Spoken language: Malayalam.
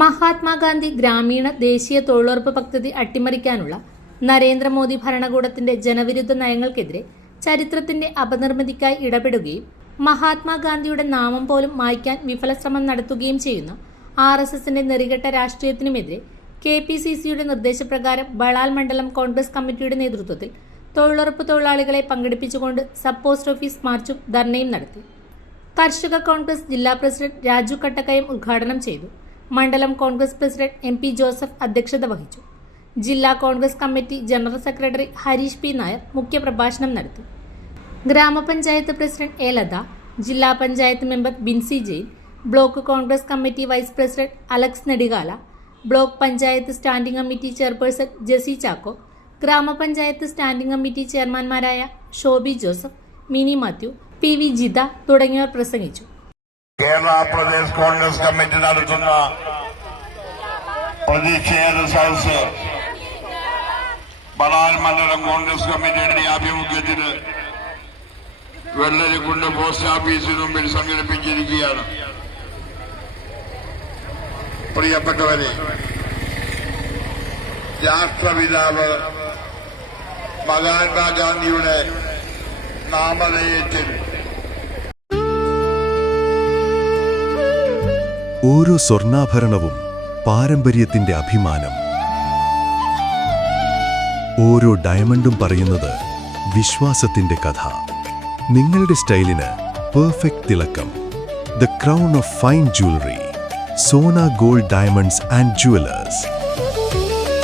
മഹാത്മാഗാന്ധി ഗ്രാമീണ ദേശീയ തൊഴിലുറപ്പ് പദ്ധതി അട്ടിമറിക്കാനുള്ള നരേന്ദ്രമോദി ഭരണകൂടത്തിന്റെ ജനവിരുദ്ധ നയങ്ങൾക്കെതിരെ ചരിത്രത്തിന്റെ അപനിർമ്മിതിക്കായി ഇടപെടുകയും മഹാത്മാഗാന്ധിയുടെ നാമം പോലും മായ്ക്കാൻ വിഫലശ്രമം നടത്തുകയും ചെയ്യുന്ന RSSന്റെ നെറികെട്ട രാഷ്ട്രീയത്തിനുമെതിരെ KPCCയുടെ നിർദ്ദേശപ്രകാരം ബളാൽ മണ്ഡലം കോൺഗ്രസ് കമ്മിറ്റിയുടെ നേതൃത്വത്തിൽ തൊഴിലുറപ്പ് തൊഴിലാളികളെ പങ്കെടുപ്പിച്ചുകൊണ്ട് സബ് പോസ്റ്റ് ഓഫീസ് മാർച്ചും ധർണയും നടത്തി. കർഷക കോൺഗ്രസ് ജില്ലാ പ്രസിഡന്റ് രാജു കട്ടക്കയം ഉദ്ഘാടനം ചെയ്തു. മണ്ഡലം കോൺഗ്രസ് പ്രസിഡന്റ് MP ജോസഫ് അധ്യക്ഷത വഹിച്ചു. ജില്ലാ Congress committee general secretary Harish P Nair മുഖ്യപ്രഭാഷണം നടത്തി. ഗ്രാമപഞ്ചായത്ത് പ്രസിഡന്റ് A ലത, ജില്ലാ panchayat member Binsy Jain, block Congress committee vice president Alex Nedikala, block panchayat standing committee chairperson Jessy Chacko, ഗ്രാമപഞ്ചായത്ത് സ്റ്റാൻഡിംഗ് കമ്മിറ്റി ചെയർമാൻമാരായ Shoby Joseph, Mini Mathew, PV Jitha തുടങ്ങിയവർ പ്രസംഗിച്ചു. കേരള പ്രദേശ് കോൺഗ്രസ് കമ്മിറ്റി നടത്തുന്ന പ്രതിഷേധ സദസ് ബളാൽ മണ്ഡലം കോൺഗ്രസ് കമ്മിറ്റിയുടെ ആഭിമുഖ്യത്തിൽ വെള്ളരിക്കുണ്ട് പോസ്റ്റ് ഓഫീസിന് മുമ്പിൽ സംഘടിപ്പിച്ചിരിക്കുകയാണ്. പ്രിയപ്പെട്ടവരെ, രാഷ്ട്രപിതാവ് മഹാത്മാഗാന്ധിയുടെ നാമധേയത്തിൽ ഓരോ സ്വർണ്ണാഭരണവും പാരമ്പര്യത്തിന്റെ അഭിമാനം. ഓരോ ഡയമണ്ടും പറയുന്നത് വിശ്വാസത്തിന്റെ കഥ. നിങ്ങളുടെ സ്റ്റൈലിന് പെർഫെക്റ്റ് തിളക്കം. The crown of fine jewellery. Sona gold diamonds and jewellers.